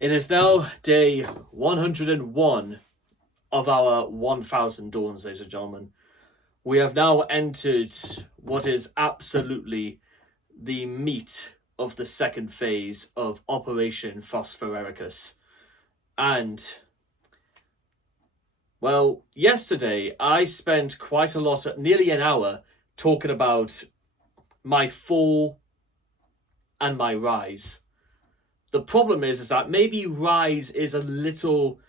It is now day 101 of our 1000 Dawns, ladies and gentlemen. We have now entered what is absolutely the meat of the second phase of Operation Phosphorericus. And, well, yesterday I spent quite a lot, nearly an hour, talking about my fall and my rise. The problem is that maybe rise is a little,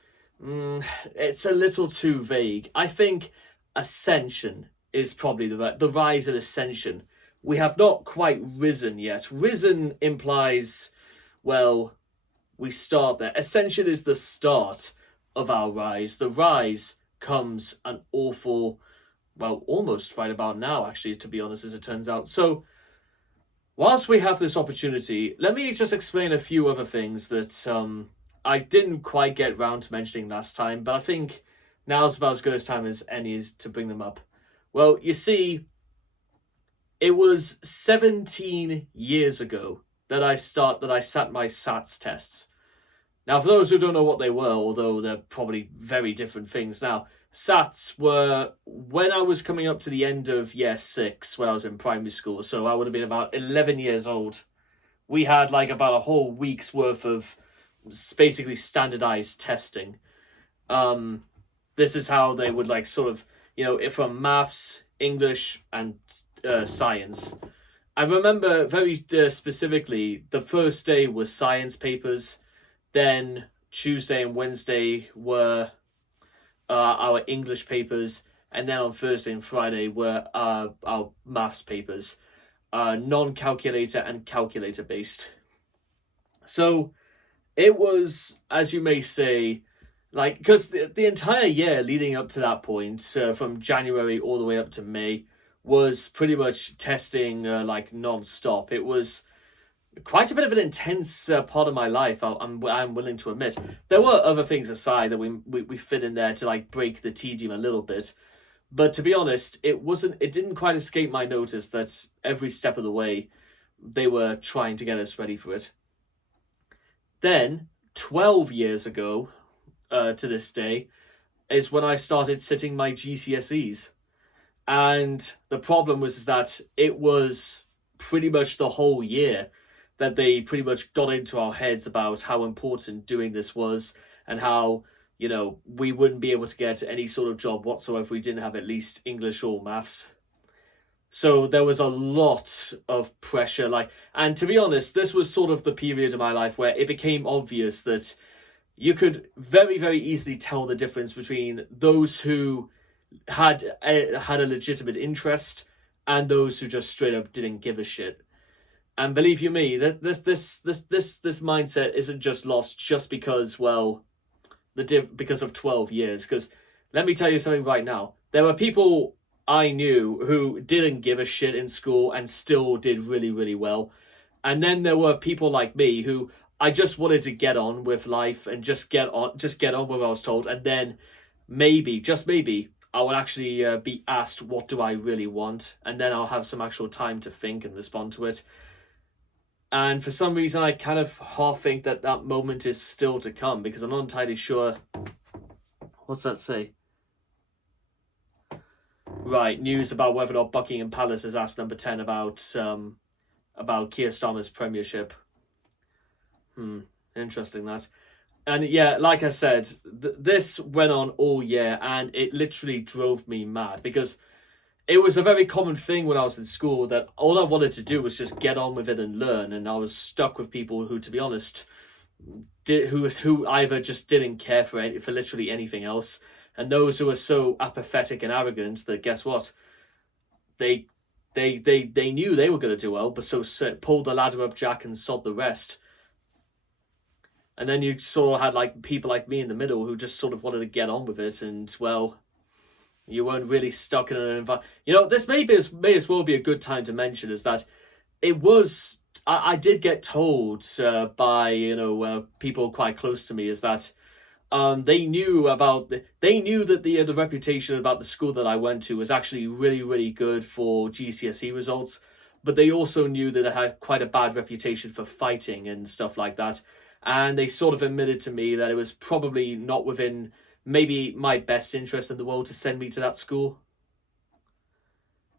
it's a little too vague. I think ascension is probably the rise and ascension. We have not quite risen yet. Risen implies, well, we start there. Ascension is the start of our rise. The rise comes an awful, well, almost right about now, actually, to be honest, as it turns out. So, whilst we have this opportunity, let me just explain a few other things that I didn't quite get round to mentioning last time, but I think now's about as good a time as any to bring them up. Well, you see, it was 17 years ago that I sat my SATs tests. Now, for those who don't know what they were, although they're probably very different things now, SATs were when I was coming up to the end of year 6 when I was in primary school, so I would have been about 11 years old. We had like about a whole week's worth of basically standardized testing. This is how they would like sort of, from maths, English, and science. I remember very specifically the first day was science papers, then Tuesday and Wednesday were our English papers, and then on Thursday and Friday were our maths papers, non-calculator and calculator based. So it was, as you may say, like, because the entire year leading up to that point, from January all the way up to May, was pretty much testing like non-stop. It was quite a bit of an intense part of my life. I'm willing to admit. There were other things aside that we fit in there to like break the tedium a little bit, but to be honest, it didn't quite escape my notice that every step of the way they were trying to get us ready for it. Then 12 years ago, to this day, is when I started sitting my GCSEs, and the problem was that it was pretty much the whole year that they pretty much got into our heads about how important doing this was, and how, we wouldn't be able to get any sort of job whatsoever if we didn't have at least English or maths. So there was a lot of pressure, and to be honest, this was sort of the period of my life where it became obvious that you could very, very easily tell the difference between those who had a legitimate interest and those who just straight up didn't give a shit. And believe you me, that this mindset isn't just lost just because, well, because of 12 years. Because let me tell you something right now. There were people I knew who didn't give a shit in school and still did really, really well. And then there were people like me who I just wanted to get on with life and just get on with what I was told. And then maybe, just maybe, I will actually be asked, what do I really want? And then I'll have some actual time to think and respond to it. And for some reason, I kind of half think that moment is still to come, because I'm not entirely sure. What's that say? Right, news about whether or not Buckingham Palace has asked Number 10 about Keir Starmer's premiership. Interesting that. And yeah, like I said, this went on all year, and it literally drove me mad, because it was a very common thing when I was in school that all I wanted to do was just get on with it and learn, and I was stuck with people who, to be honest, who either just didn't care for literally anything else, and those who were so apathetic and arrogant that, guess what, they knew they were going to do well, but so pulled the ladder up Jack and sod the rest. And then you sort of had like people like me in the middle who just sort of wanted to get on with it, and, well, you weren't really stuck in an environment. This may as well be a good time to mention is that it was. I did get told by people quite close to me is that they knew that the reputation about the school that I went to was actually really, really good for GCSE results, but they also knew that it had quite a bad reputation for fighting and stuff like that. and they sort of admitted to me that it was probably not within maybe my best interest in the world to send me to that school.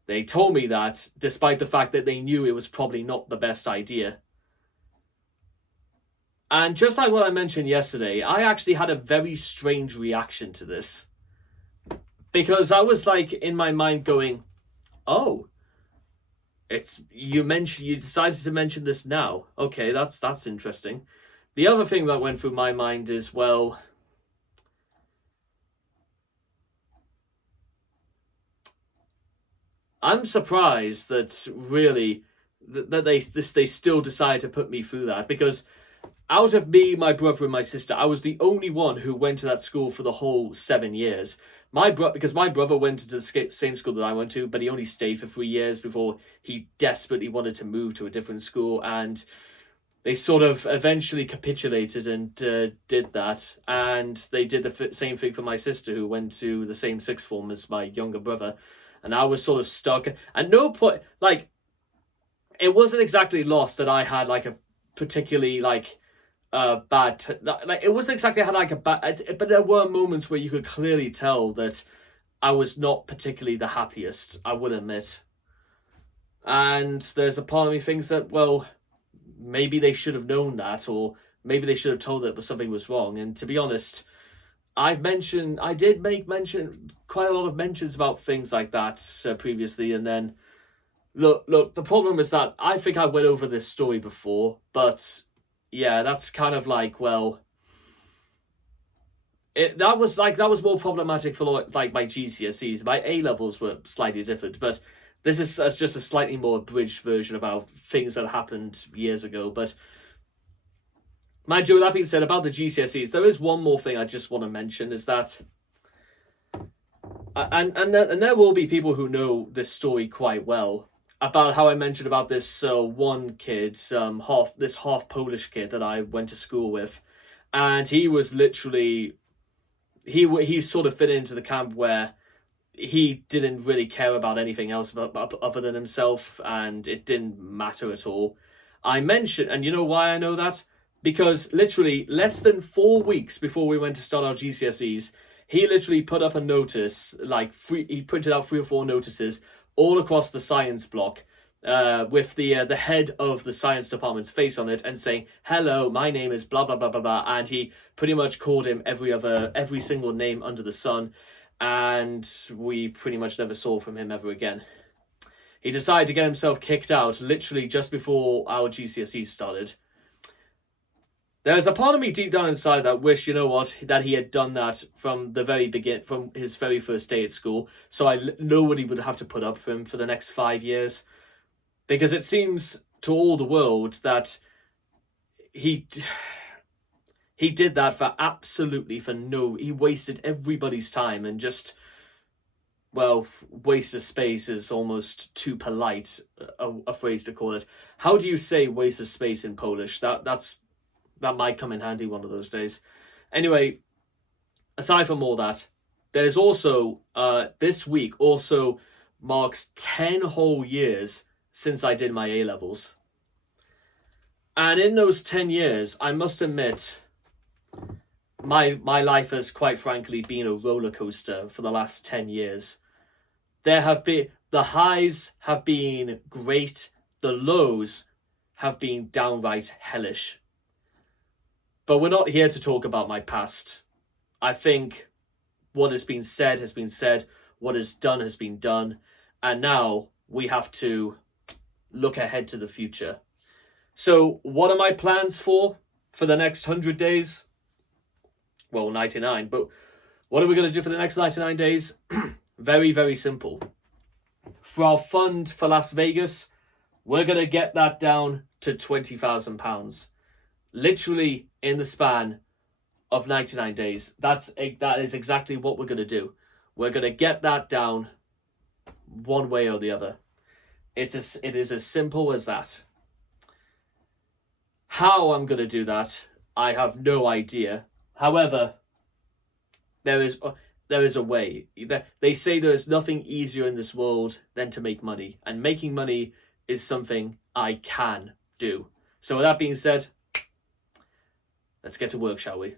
They told me that despite the fact that they knew it was probably not the best idea. And just like what I mentioned yesterday, I actually had a very strange reaction to this. Because I was like in my mind going, oh, you decided to mention this now. Okay, that's interesting. The other thing that went through my mind is, well, I'm surprised that really that they still decide to put me through that, because out of me, my brother, and my sister, I was the only one who went to that school for the whole 7 years. Because my brother went to the same school that I went to, but he only stayed for 3 years before he desperately wanted to move to a different school, and they sort of eventually capitulated and did that. And they did the same thing for my sister, who went to the same sixth form as my younger brother, and I was sort of stuck. At no point, like, it wasn't exactly lost that I had like a particularly like like it wasn't exactly had like a bad, but there were moments where you could clearly tell that I was not particularly the happiest, I would admit. And there's a part of me thinks that, well, maybe they should have known that, or maybe they should have told that something was wrong. And to be honest, I did mention quite a lot of mentions about things like that previously, and then look, the problem is that I think I went over this story before, but yeah, that's kind of like, well, that was more problematic for like my GCSEs. My A levels were slightly different, but this is just a slightly more abridged version about things that happened years ago. But mind you, with that being said, about the GCSEs, there is one more thing I just want to mention, is that, and there will be people who know this story quite well, about how I mentioned about this one kid, half Polish kid that I went to school with, and he was literally, he sort of fit into the camp where he didn't really care about anything else other than himself, and it didn't matter at all. I mentioned, and you know why I know that? Because literally less than 4 weeks before we went to start our GCSEs, he literally put up a notice, he printed out 3 or 4 notices all across the science block, with the head of the science department's face on it, and saying, "Hello, my name is blah blah blah blah blah," and he pretty much called him every single name under the sun, and we pretty much never saw from him ever again. He decided to get himself kicked out literally just before our GCSEs started. There's a part of me deep down inside that wish, you know what, that he had done that from the very beginning, from his very first day at school, so nobody would have to put up for him for the next 5 years. Because it seems to all the world that he did that he wasted everybody's time, and just, well, waste of space is almost too polite a phrase to call it. How do you say waste of space in Polish? That might come in handy one of those days. Anyway, aside from all that, there's also, this week also marks 10 whole years since I did my A-levels. And in those 10 years, I must admit, my life has quite frankly been a roller coaster for the last 10 years. The highs have been great, the lows have been downright hellish. But we're not here to talk about my past. I think what has been said, what is done has been done, and now we have to look ahead to the future. So what are my plans for the next 100 days? Well, 99, but what are we going to do for the next 99 days? Very, very simple. For our fund for Las Vegas, we're going to get that down to £20,000. Literally in the span of 99 days. That is exactly what we're going to do. We're going to get that down one way or the other. It is as simple as that. How I'm going to do that, I have no idea. However, there is a way. They say there is nothing easier in this world than to make money, and making money is something I can do. So with that being said, Let's get to work, shall we?